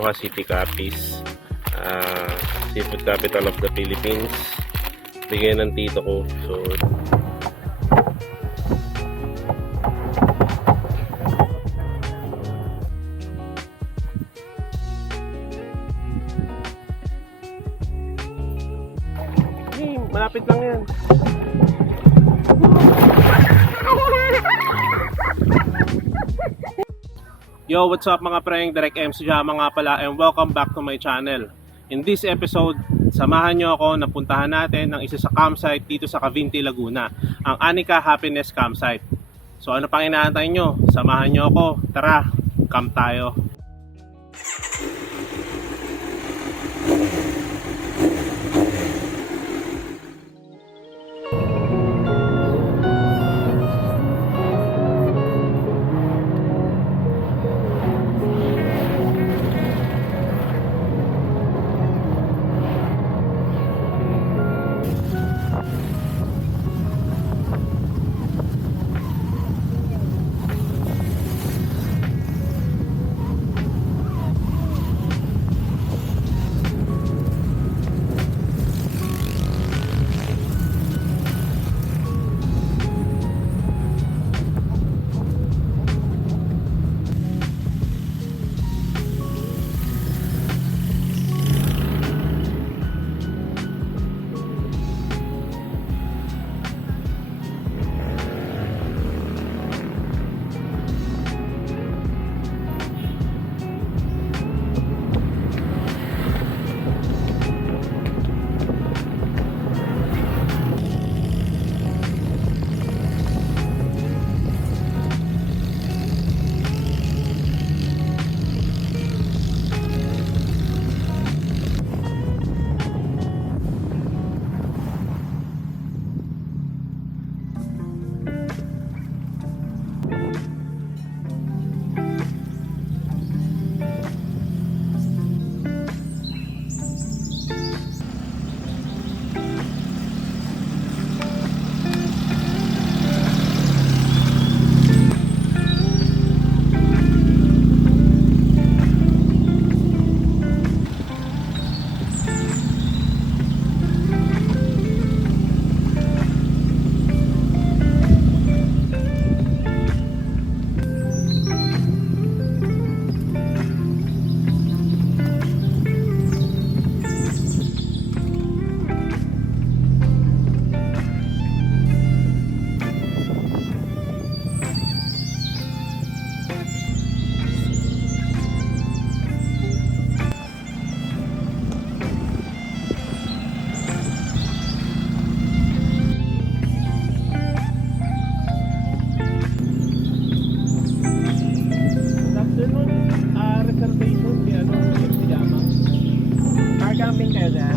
Aloha City Capiz, seafood capital of the Philippines. Bigay ng tito ko. So malapit lang yan. Yo, what's up mga preng? Direct M Sujama nga pala and welcome back to my channel. In this episode, samahan nyo ako na puntahan natin ng isa sa campsite dito sa Cavinti, Laguna, ang Anika Happiness Campsite. So ano pang inaantay nyo? Samahan nyo ako. Tara, camp tayo. Camping kayo dyan?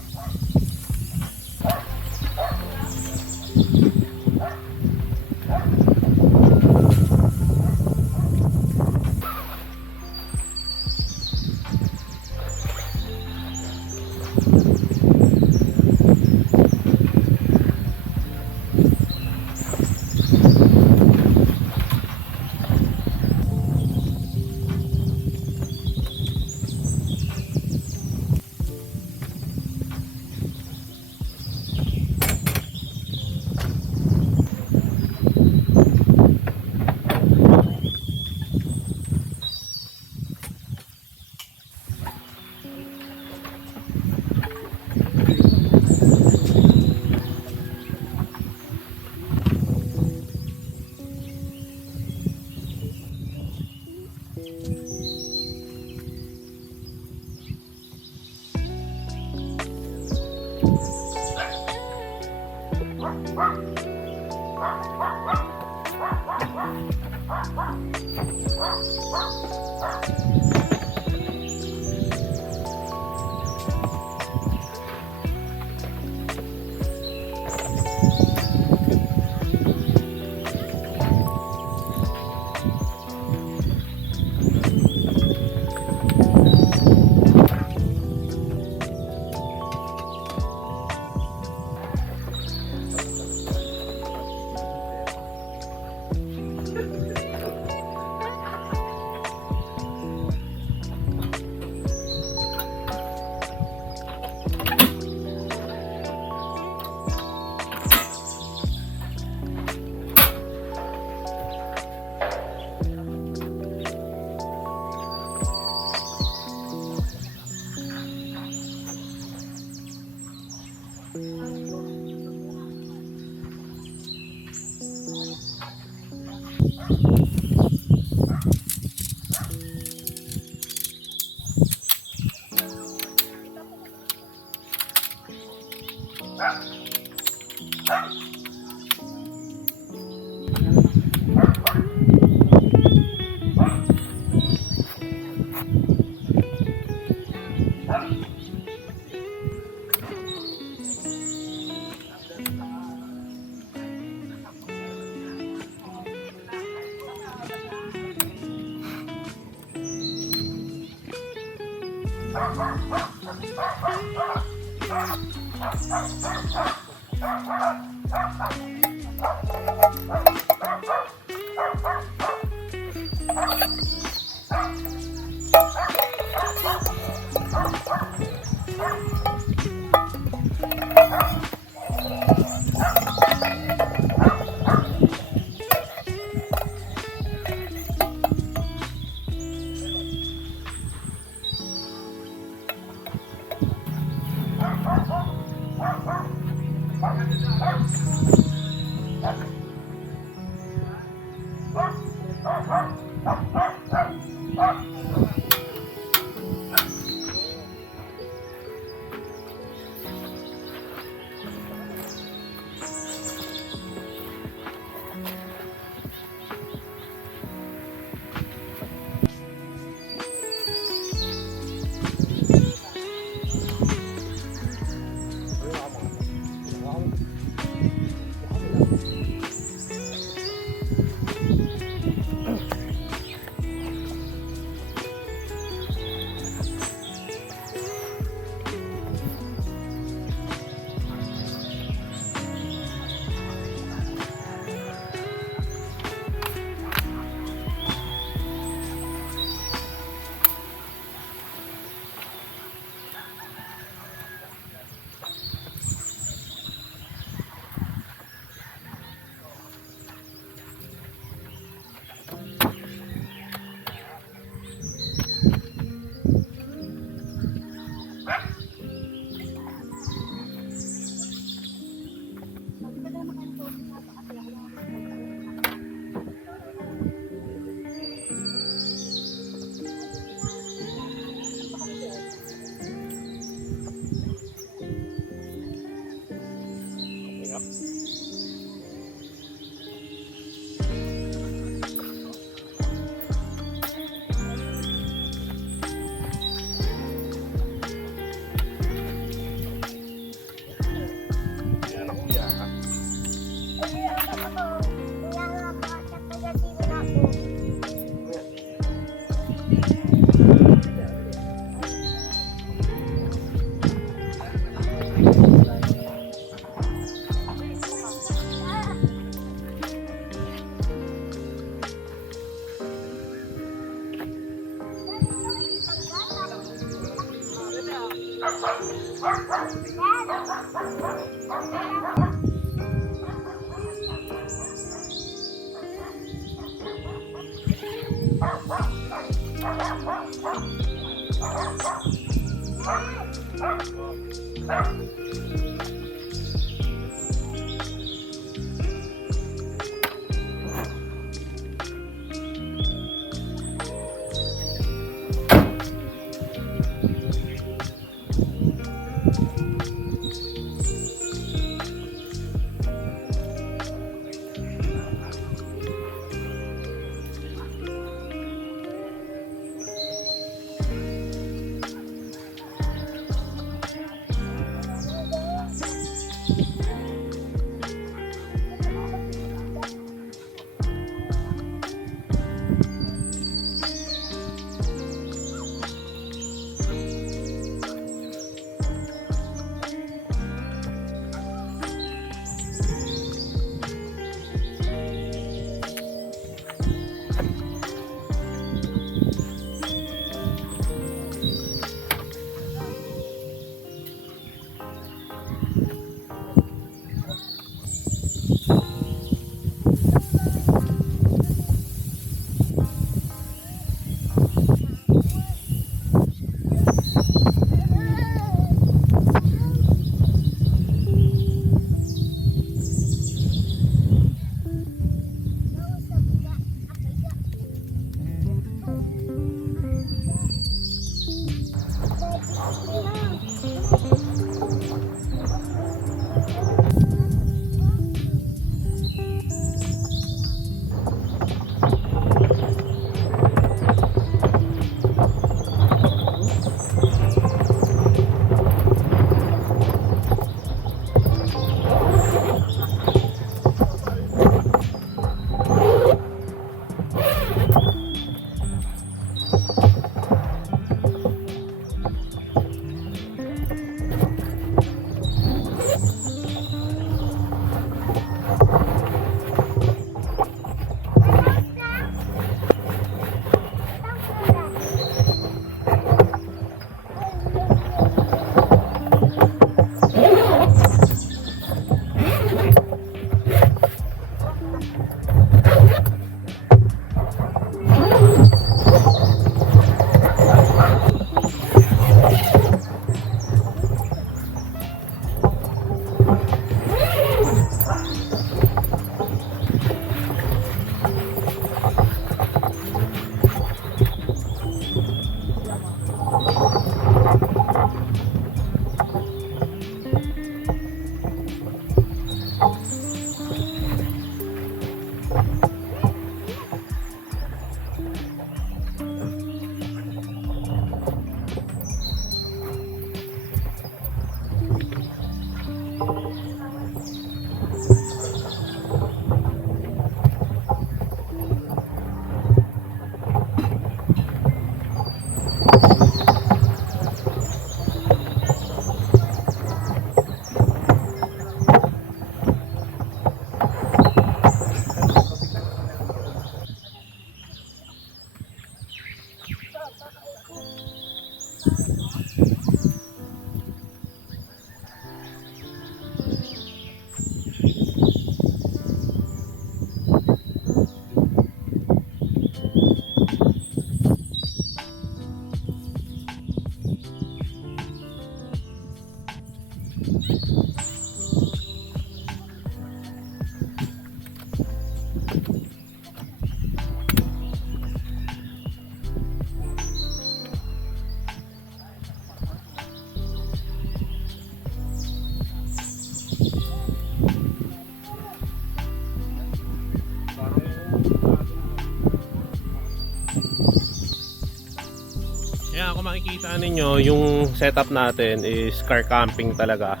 Kaya kung makikita ninyo, yung setup natin is car camping talaga.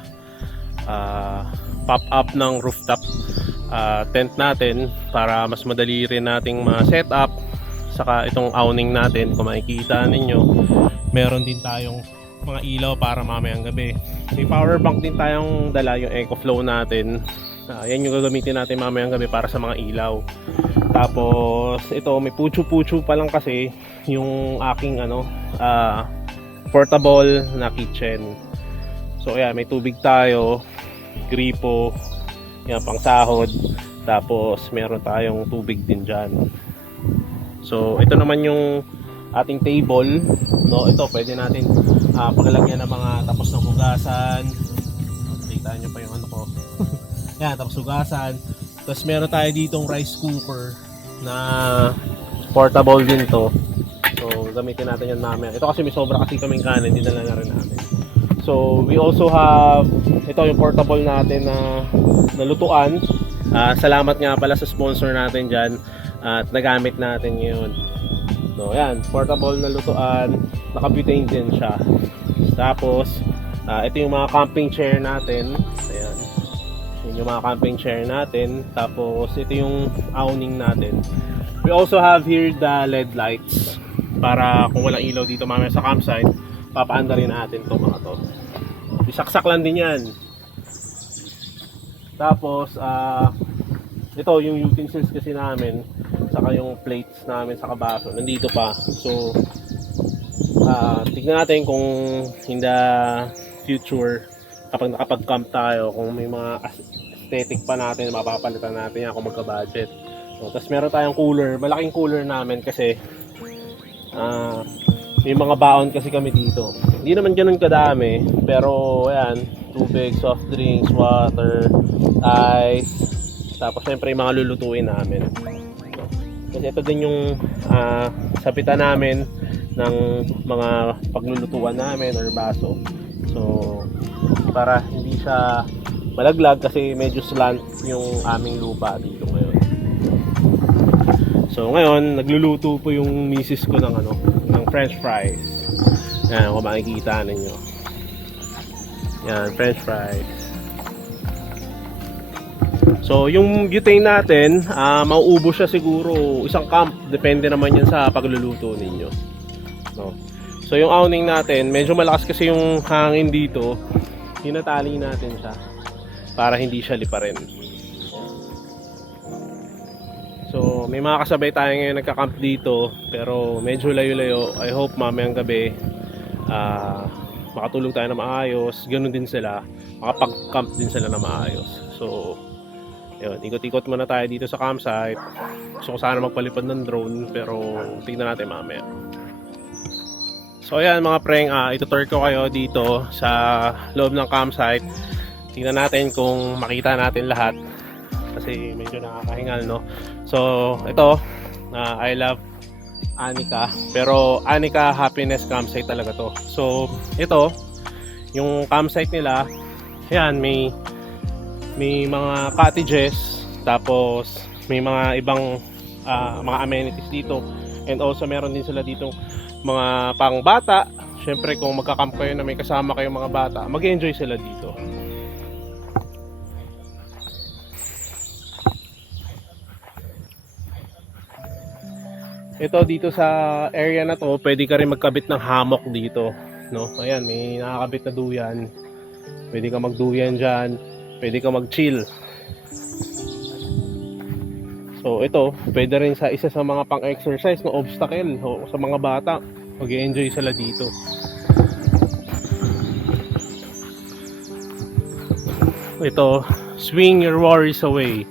Pop-up ng rooftop tent natin para mas madali rin nating ma-setup. Saka itong awning natin, kung makikita ninyo, meron din tayong mga ilaw para mamayang gabi. May power bank din tayong dala, yung EcoFlow natin. Yan yung gagamitin natin mamayang gabi para sa mga ilaw. Tapos ito, may puchu-puchu pa lang kasi yung aking portable na kitchen. So ayan, may tubig tayo, gripo, yan pang sahod. Tapos meron tayong tubig din dyan. So ito naman yung ating table, no? Ito pwede natin paglagyan ng mga tapos ng hugasan. Kita nyo pa yung ano ko. Yan, tapos hugasan. Tapos meron tayo ditong rice cooker na portable din to. So gamitin natin yan mamaya. Ito kasi may sobra kasi kaming kanin, dinala na rin namin. So we also have ito yung portable natin na lutuan. Salamat nga pala sa sponsor natin dyan at nagamit natin ngayon. So yan, portable na lutuan, naka-butane din siya. Tapos ito yung mga camping chair natin. Ayan. Yun yung mga camping chair natin. Tapos ito yung awning natin. We also have here the LED lights para kung walang ilaw dito mamaya sa campsite, papaanda rin natin to mga to. Isaksak lang din yan. Tapos ito yung utensils kasi namin, saka yung plates namin sa kabaso nandito pa. So tignan natin kung in the future kapag nakapag-camp tayo, kung may mga aesthetic pa natin, mapapalitan natin yan kung magka-budget. So, tapos meron tayong cooler, malaking cooler namin kasi may mga baon kasi kami dito. Hindi naman ganun kadami, pero ayan, tubig, soft drinks, water, ice, tapos syempre yung mga lulutuin namin. Kasi ito din yung sapitan namin ng mga paglulutuan namin or baso. So para hindi siya malaglag kasi medyo slant yung aming lupa dito ngayon. So ngayon nagluluto po yung misis ko ng ng french fries. Yan kung makikita ninyo. Yan, french fries. So yung butane natin, mauubos siya siguro isang camp, depende naman yan sa pagluluto ninyo. No. So yung awning natin, medyo malakas kasi yung hangin dito. Tinatali natin siya para hindi siya liparin. So may mga kasabay tayo ngayon nagka-camp dito, pero medyo layo-layo. I hope mamayang gabi makatulog tayo na maayos. Ganun din sila, makapag-camp din sila na maayos. So yun, ikot-ikot muna tayo dito sa campsite. Gusto ko sana magpalipad ng drone, pero tingnan natin mamaya. So ayan mga preng, itutour ko kayo dito sa loob ng campsite. Tingnan natin kung makita natin lahat kasi medyo nakakahingal, no? So ito, I love Anika, pero Anika Happiness Campsite talaga to. So ito, yung campsite nila, ayan, may mga cottages, tapos may mga ibang mga amenities dito, and also meron din sila dito mga pang bata. Syempre kung magka-camp kayo na may kasama kayong mga bata, mag-enjoy sila dito. Ito dito sa area na to, pwede ka rin magkabit ng hammock dito, no? Ayan, may nakakabit na duyan. Pwede ka magduyan dyan, pwede ka mag-chill. So ito, pwede rin sa isa sa mga pang-exercise na obstacle sa mga bata. Mag-enjoy sila dito. Ito, swing your worries away.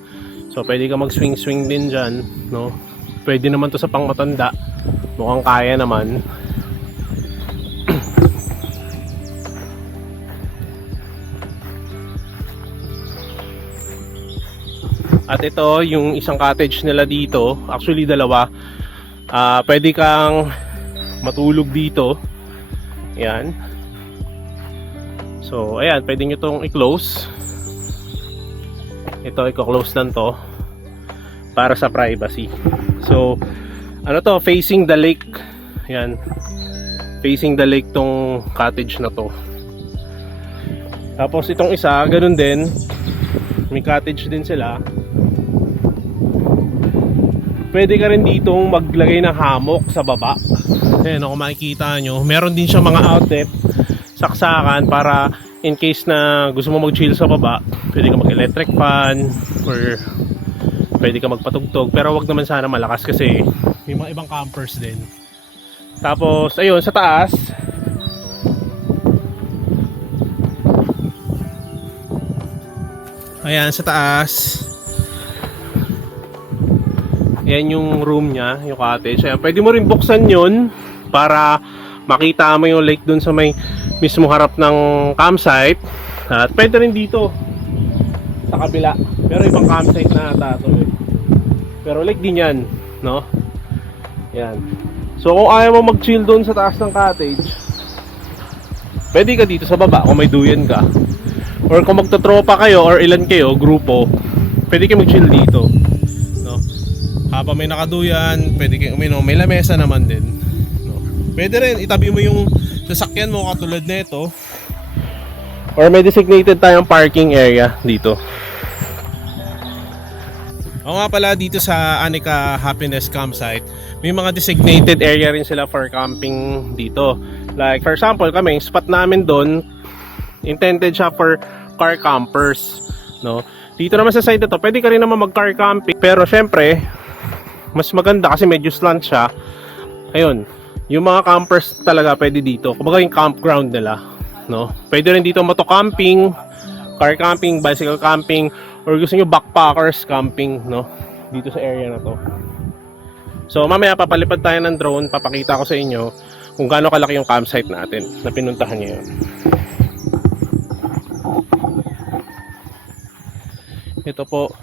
So pwede ka mag-swing din dyan, no? Pwede naman to sa pangmatanda. Mukhang kaya naman. At ito yung isang cottage nila dito. Actually dalawa. Pwede kang matulog dito. Ayan. So ayan, pwede nyo itong i-close. Ito, i-close lang to para sa privacy. So ano to, facing the lake. Ayan, facing the lake tong cottage na to. Tapos itong isa, ganun din, may cottage din sila. Pwede ka rin ditong maglagay ng hammock sa baba. Ayan, kung makikita nyo, meron din siya mga outlet, saksakan, para in case na gusto mo mag-chill sa baba, pwede ka mag-electric fan or pwede ka magpatugtog, pero wag naman sana malakas kasi may mga ibang campers din. Tapos ayun, sa taas, ayan, sa taas, yan yung room niya, yung cottage. Ayan, pwede mo rin buksan yun para makita mo yung lake dun sa may mismo harap ng campsite. At pwede rin dito sa kabila, pero ibang campsite na ata to eh. Pero lake din yan, no? Yan. So kung ayaw mo mag-chill dun sa taas ng cottage, pwede ka dito sa baba kung may duyan ka. Or kung magtotropa kayo or ilan kayo, grupo, pwede kayo mag-chill dito, no? Habang may nakaduyan, pwede kayo uminom. May lamesa naman din, no? Pwede rin itabi mo yung sasakyan mo katulad nito. Or may designated tayong parking area dito. O nga pala, dito sa Anika Happiness Campsite, may mga designated area rin sila for camping dito. Like for example, kami, yung spot namin doon, intended siya for car campers, no? Dito naman sa side na to, pwede ka rin naman mag car camping. Pero syempre, mas maganda kasi medyo slant siya. Ayun, yung mga campers talaga pwede dito. Kumbaga yung campground nila, no? Pwede rin dito moto camping, car camping, bicycle camping, or gusto nyo backpackers camping, no? Dito sa area na to. So mamaya papalipad tayo ng drone, papakita ko sa inyo kung gaano kalaki yung campsite natin na pinuntahan ngayon. Ito po.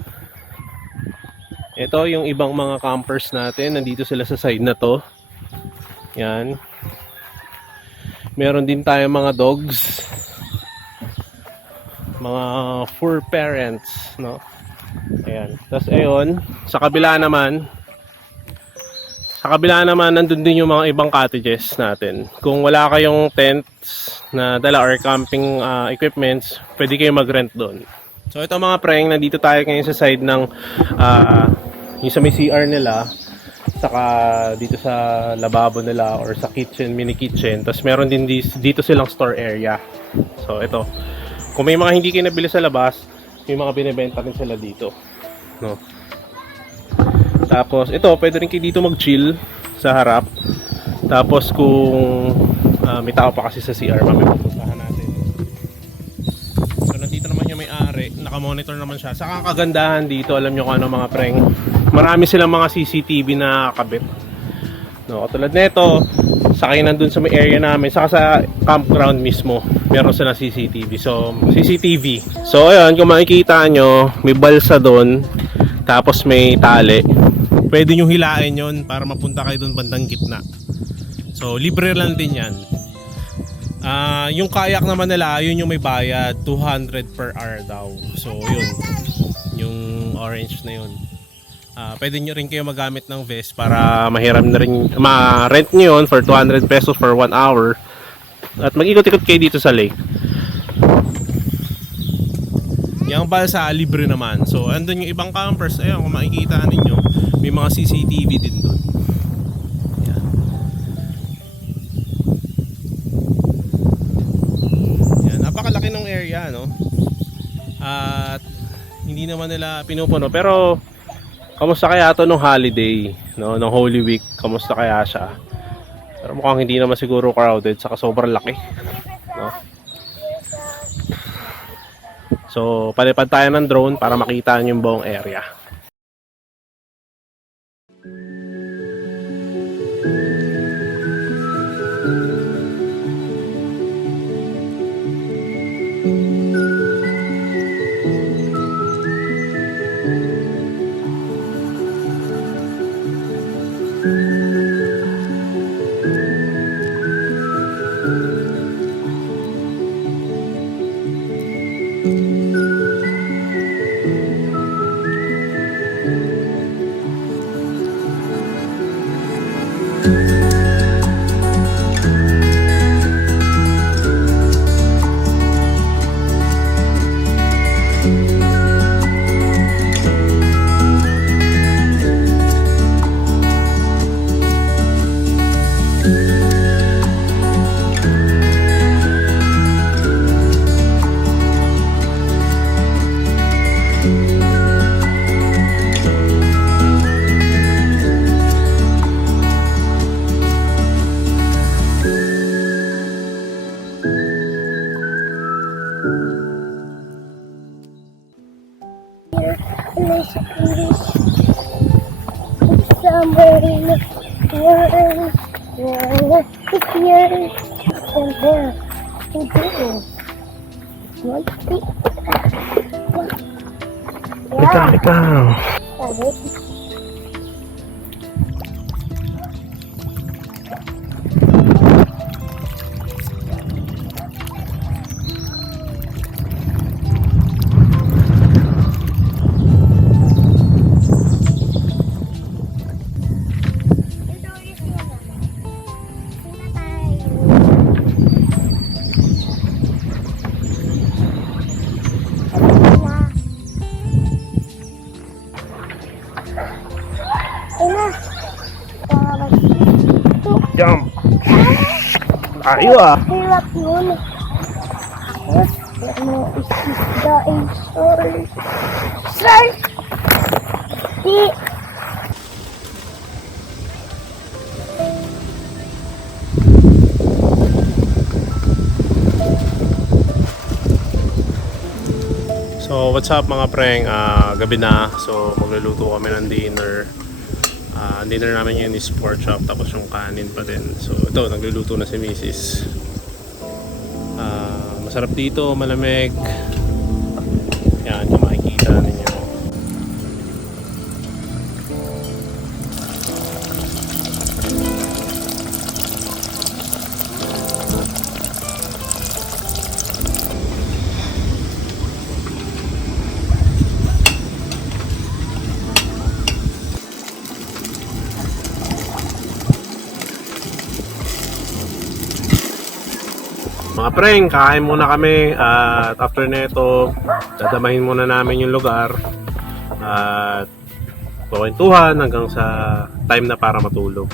Ito yung ibang mga campers natin. Nandito sila sa side na to. Yan. Meron din tayong mga dogs. Mga fur parents, no? Ayan. Tapos ayun, sa kabila naman nandun din yung mga ibang cottages natin. Kung wala kayong tents na dala or camping equipments, pwede kayo mag-rent doon. So ito mga preng, nandito tayo ngayon sa side ng yung sa may CR nila, saka dito sa lababo nila or sa kitchen, mini kitchen. Tapos meron din dito silang store area. So ito, kung may mga hindi kayo nabili sa labas, may mga binibenta rin sila dito, no? Tapos ito, pwede rin kayo dito mag-chill sa harap. Tapos kung may tao pa kasi sa CR, mamaya pupuntahan natin. So nandito naman yung may-ari, naka-monitor naman siya. Saka ang kagandahan dito, alam nyo kung ano mga preng, marami silang mga CCTV na kabit, no? Katulad nito, sa kayo nandun sa may area namin, saka sa campground mismo, meron silang CCTV. So CCTV. So ayun, kung makikita nyo, may balsa doon, tapos may tali. Pwede nyo hilain yon para mapunta kayo doon bandang gitna. So libre lang din yan. Yung kayak naman nila, yun yung may bayad, 200 per hour daw. So yun, yung orange na yun. Pwede nyo rin kayo magamit ng vest para mahiram na rin, ma-rent nyo yun for 200 pesos for 1 hour. At mag-ikot-ikot kayo dito sa lake. Yung balsa, libre naman. So andun yung ibang campers, ayun, kung makikita ninyo, may mga CCTV din doon. Yan. Yan, napakalaki ng area, no? At hindi naman nila pinupuno, pero kamusta kaya ito nung holiday, no? Nung Holy Week, kamusta kaya siya? Pero mukhang hindi naman siguro crowded, saka sobrang laki, no? So palipad tayo ng drone para makita yung buong area. Somebody Yeah, it's here. And there. And there. One stick. Ikaw, ikaw. Sabi. Jump. Ayo ah. Hirap yun. Tapos, ano, isisdain, sir. Sir! Di. So what's up mga preng, gabi na, so magluluto kami ng dinner. Dinner namin yun is pork chop tapos yung kanin pa din. So ito, nagluluto na si Mrs. Masarap dito, malamig. Yan, kung makikita ninyo. Mga preng, kain muna kami at after nito, dadamahin muna namin yung lugar at kwentuhan hanggang sa time na para matulog.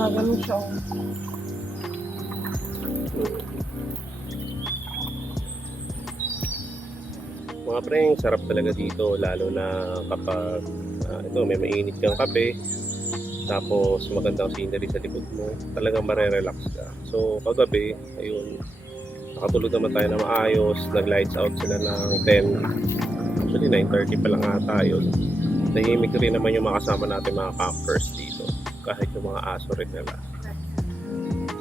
Nagano siya. Mga preng, sarap talaga dito lalo na kapag ito may mainit kang kape tapos magandang scenery sa likod mo, talagang marerelax ka. So kagabi, ayun, nakatulog naman tayo na maayos, nag-lights out sila ng 10, actually 9:30 pa lang ata yun. Tahimik rin naman yung mga kasama natin mga campers dito, kahit yung mga aso rin nila.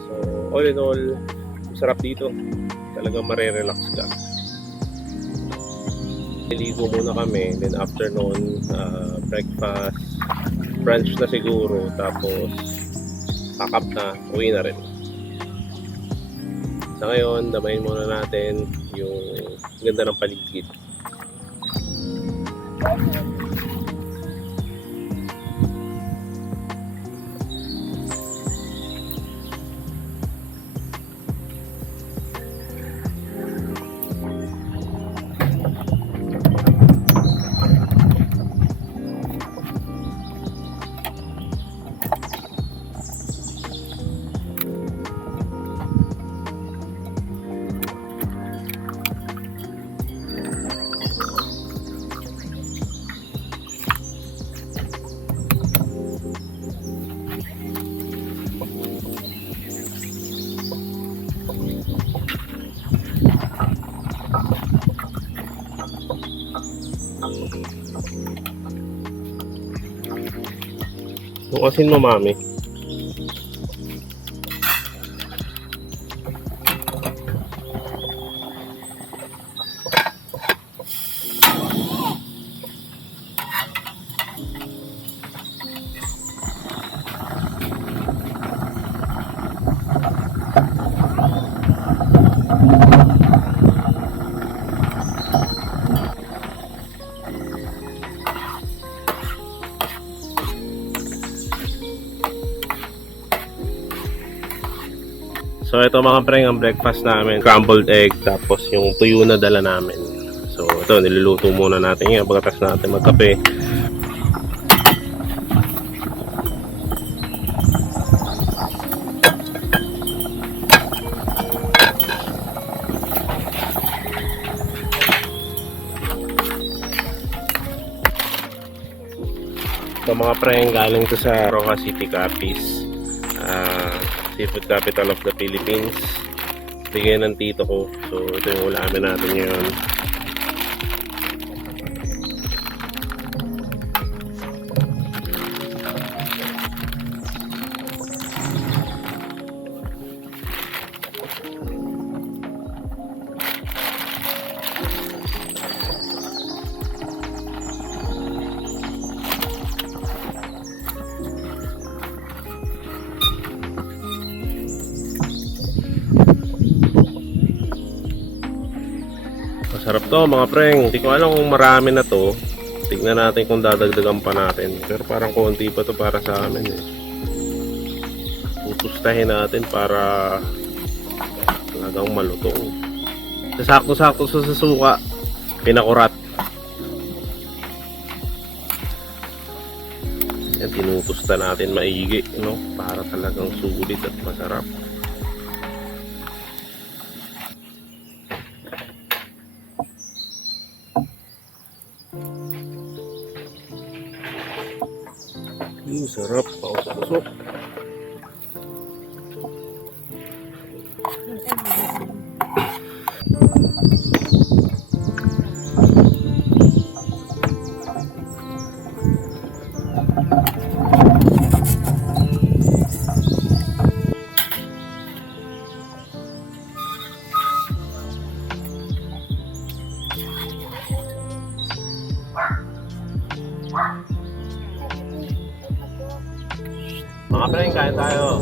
So all in all, sarap dito. Talagang marerelax ka. Niligo muna kami, then after noon, breakfast, brunch na siguro, tapos pack up na, uwi na rin. Sa ngayon, damayin muna natin yung ganda ng paligid. Bukasin mo, mami. So ito mga preng, ang breakfast namin, scrambled egg, tapos yung tuyo na dala namin. So ito, niluluto muna natin yan pagkatas natin magkape. So mga preng, galing to sa Roca City, Capiz. Seafood capital of the Philippines. Bigay ng tito ko. So ito yung ulamin natin ngayon. Masarap to mga preng. Hindi ko alam kung marami na to. Tignan natin kung dadagdagan pa natin. Pero parang konti pa to para sa amin eh. Tutustahin natin para talagang malutong. Sakto-sakto sa suka. Pinakurat. Yan, tinutusta natin maigi, no? Para talagang sulit at masarap. Sarap, pausok. Mga preng, kain tayo.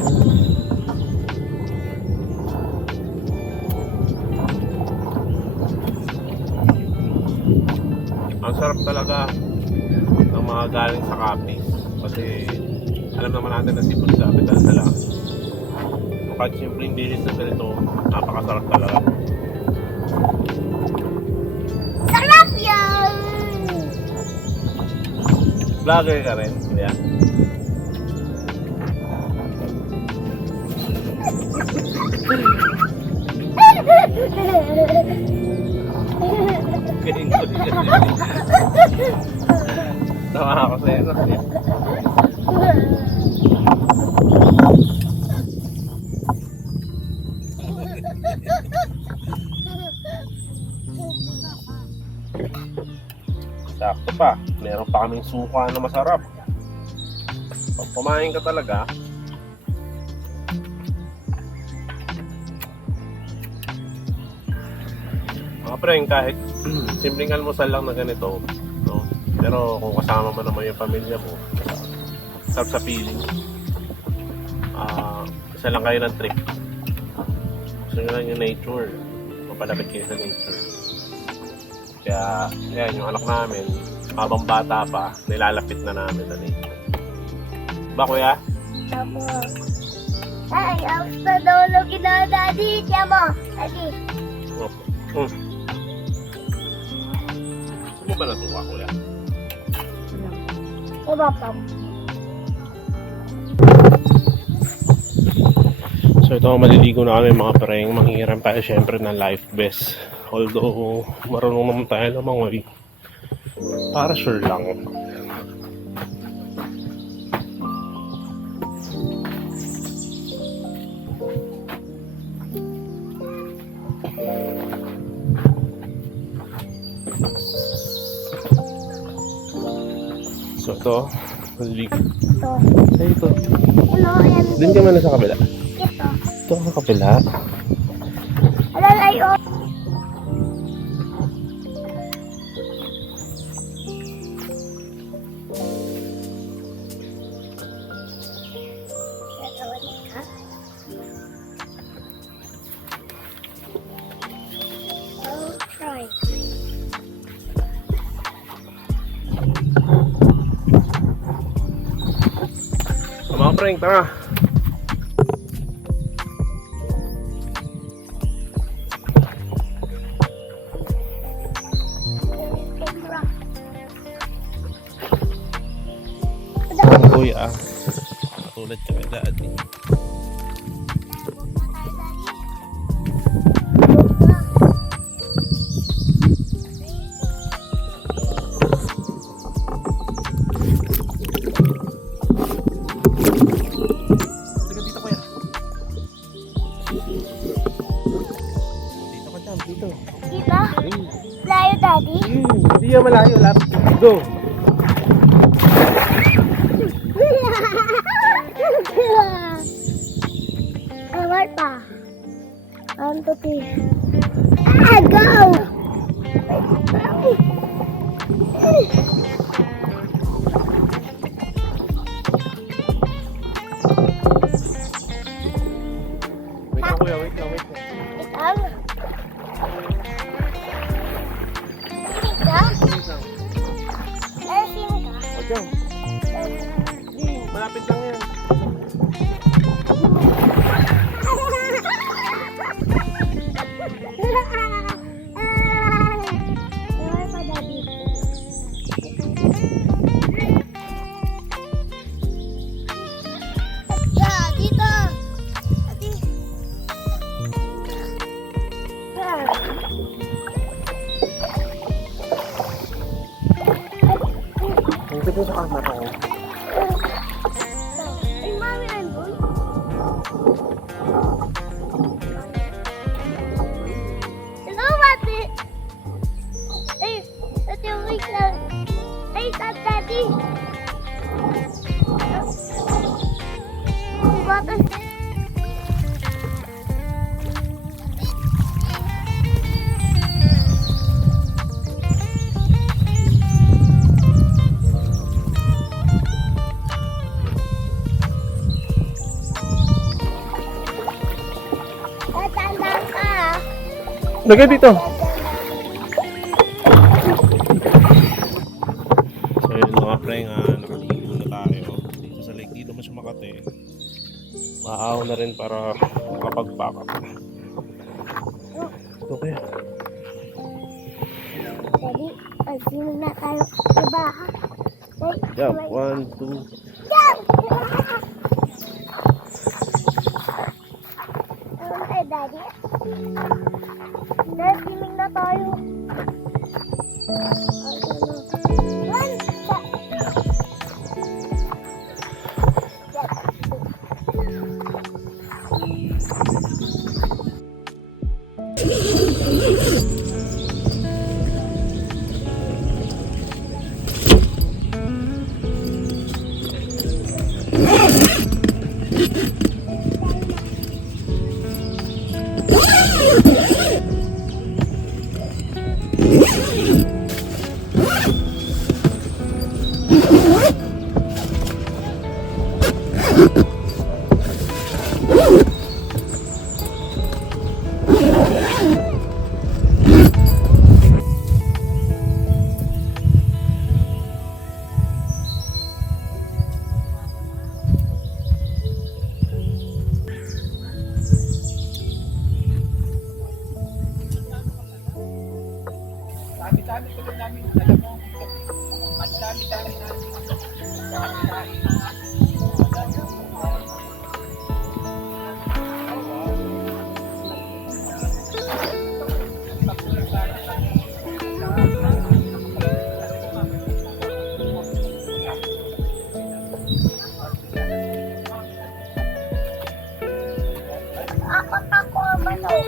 Ang sarap talaga ng mga galing sa Capiz. Kasi alam naman natin na seafood capital talaga. Kahit simpleng dilis na ganito, napakasarap talaga. Sarap yan! Vlogger ka rin, kuya. Galing ko din. Tawa ako sa'yo. Sakto pa. Meron pa kaming suka na masarap. Pag kumain ka talaga, Mga preng, kahit simpleng almusal lang na ganito, no? Pero kung kasama mo naman yung pamilya mo, sarap sa feeling. Isa lang kayo ng trip. Gusto nyo lang yung nature. Mapalapit kayo sa nature. Kaya, yan, yung anak namin, habang bata pa, nilalapit na namin sa nature. Ba, kuya? Tapos, ay, ang sa dolo kina daddy. Tiyan mo, daddy. Gusto mo ba natuwa, kuya? Iba pa. So ito, maliligo na kami mga preng. Manghihiram tayo syempre ng life vest. Although, marunong naman tayo lumangoy. Para sure lang. So ito, maliligo. Ito. Ay, ito. Ano, yan. Doon ka muna sa kabila. Ito. Ito sa kabila. Alam, ay, oh. Alright. Mga preng, tara. Kuya, katulad ka na dati. Halika dito, kuya. Dito ka dyan, dito. Dito? Layo, daddy? Hindi yan malayo, lapit. Go! Ewan pa. 1, 2, 3. Ah, go! Wait lang, kuya, wait lang, wait lang. Ikaw? Sini ka? Wait lang. Eh, sini ka? O, dyan. Malapit lang yan. Ewan pa, daddy. Dito! Daddy. Ang ganda sa camera ko. Ay, mami, nandun? Hello, Mati! Ay, Tati, wait lang. Ay, Daddy! Bakit? Tatanda ka. Lagay dito. So yun mga preng, nakaligo na tayo dito sa lake. Dito mo siya Makati. Maahaw na rin para makapag-pack up. Okay. Daddy, ay, sino na tayo sa bahay? Ay, Jump. wait. 1, 2. Jump! Ano tayo, Daddy? Dahil swimming na tayo. One, Ako manok.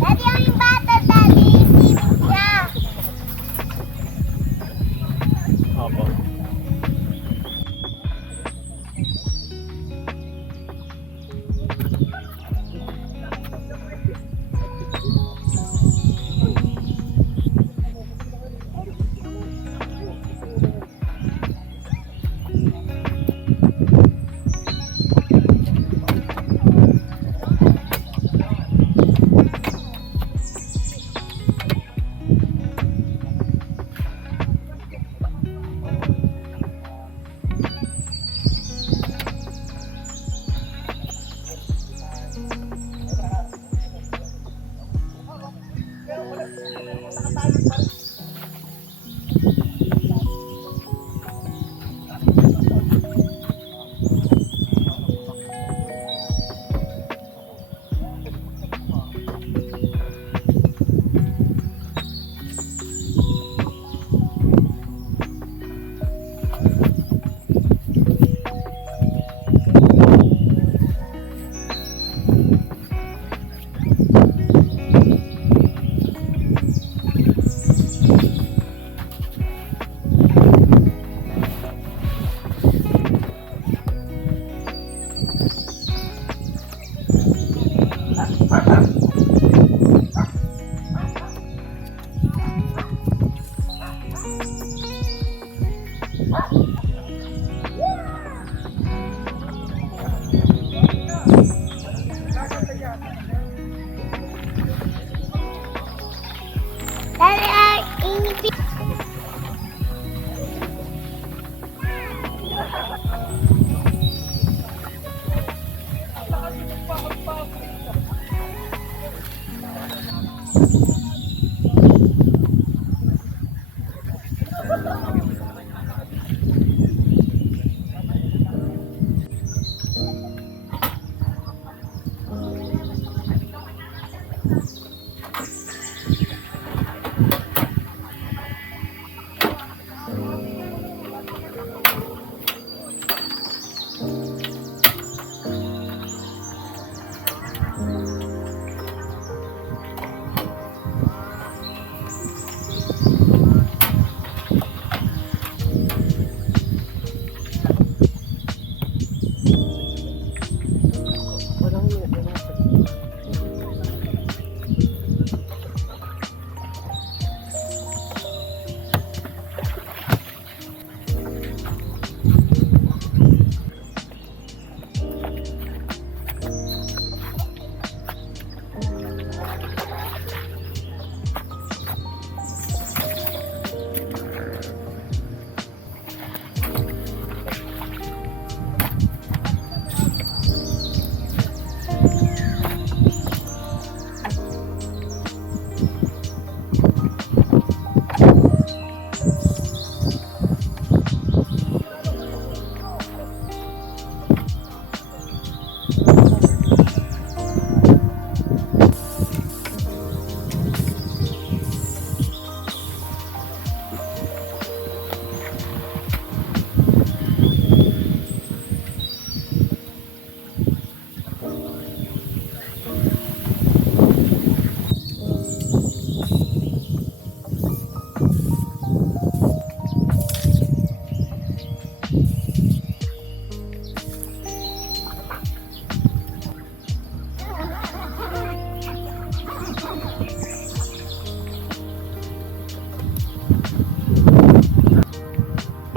Daddy, ang bata, Daddy. Swimming siya. Opo. Daddy, ang inipit.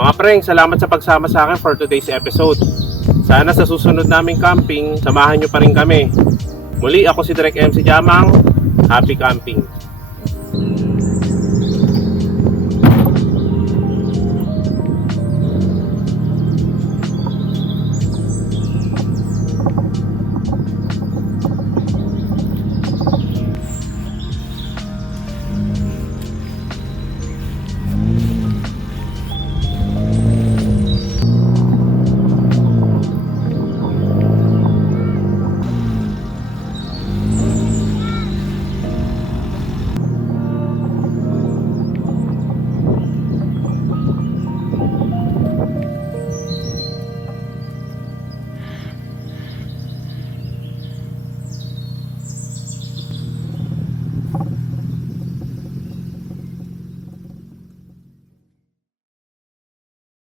Mga preng, salamat sa pagsama sa akin for today's episode. Sana sa susunod naming camping, samahan nyo pa rin kami. Muli ako si Direk MC Jamang. Happy camping!